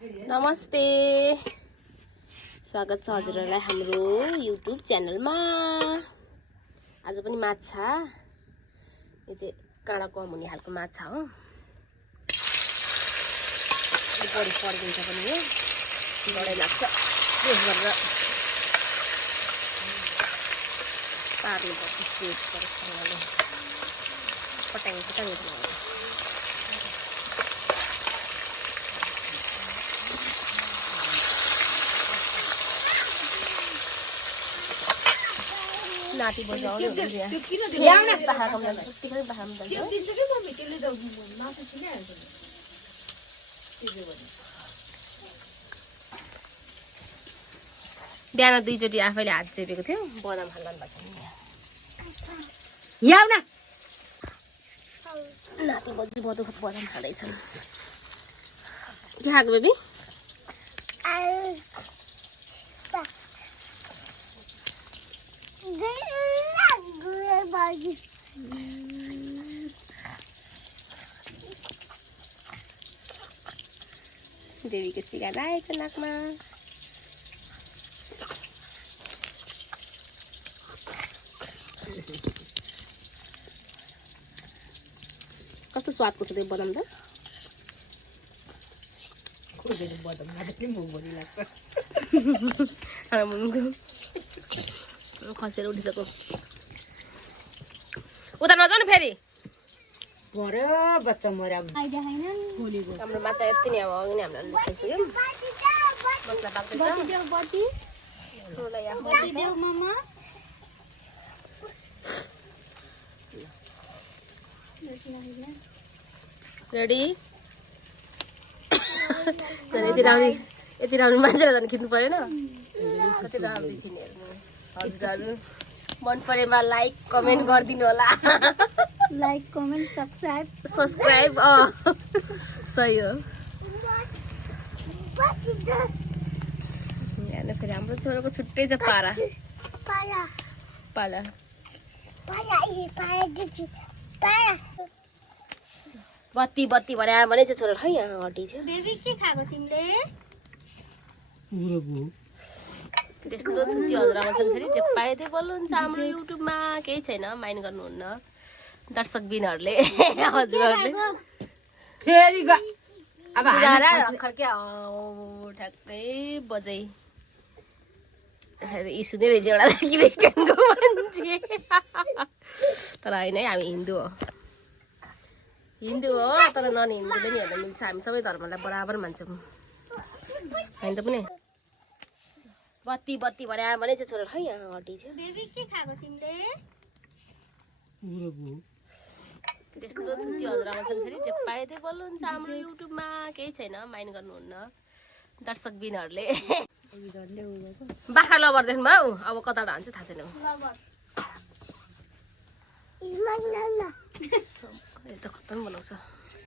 नमस्ते, स्वागत छ हजुरहरूलाई हाम्रो युट्युब च्यानलमा। आज पनि माछा, यो चाहिँ काँडाको मुनि हालको माछा हो। बढी पड्किन्छ पनि हो, बढी लाग्छ। प्रेस गरेर पार्नुपर्छ, प्रेस गरेर पटाङ पटाङ नाति बजाउने बिहान दुईचोटि आफैले हात चेपेको थियो, बदाम खानु भएको छ। नाति बजी बदु बदाम खाँदैछन्। के खाएको बेबी? देवीको सिगा लागेको नाकमा। कस्तो स्वादको छ त्यो बदाम त? बदाम खसेर उठिसक्यो। उता नजानु फेरि। हाम्रो माछा यति नै अब अघि नै हामीले खाइसक्यौँ। मसला रेडी? यति राम्रो मान्छेलाई झन् खिच्नु परेन। कति राम्रो छिने हेर्नुहोस् हजुरहरू। मन परेमा लाइक कमेन्ट गरिदिनु होला। लाइक कमेन्ट सब्सक्राइब सही हो। यहाँ फेरि हाम्रो छोराको छुट्टै छ पारा पाला। बत्ती बत्ती भने भने चाहिँ छोरा खै यहाँ हटिथ्यो। बेबी के खाएको तिमीले? त्यस्तो छुच्ची हजुरआमा छन् फेरि, जे पाए त्यही बोल्नुहुन्छ हाम्रो युट्युबमा। केही छैन, माइन्ड गर्नुहुन्न दर्शकबिनहरूले हजुरहरूले। ठ्याक्कै बजै इसु नै रहेछ एउटा क्रिस्चियनको मान्छे। तर होइन है, हामी हिन्दू हो तर नन हिन्दूले नि हेर्न मिल्छ। हामी सबै धर्मलाई बराबर मान्छौँ होइन त पनि। बत्ती बत्ती भने भने चाहिँ छोरा खै यहाँ हटिथ्यो। बेबी के खाएको तिमीले? त्यस्तो छुच्ची हजुरआमा छन् फेरि, जे पाए त्यही बोल्नुहुन्छ हाम्रो युट्युबमा। केही छैन, माइन्ड गर्नुहुन्न दर्शकबिनहरूले। बाख्रा लबरदेखि भयो, अब कता हान्छ थाहा छैन। त खत्तम बनाउँछ।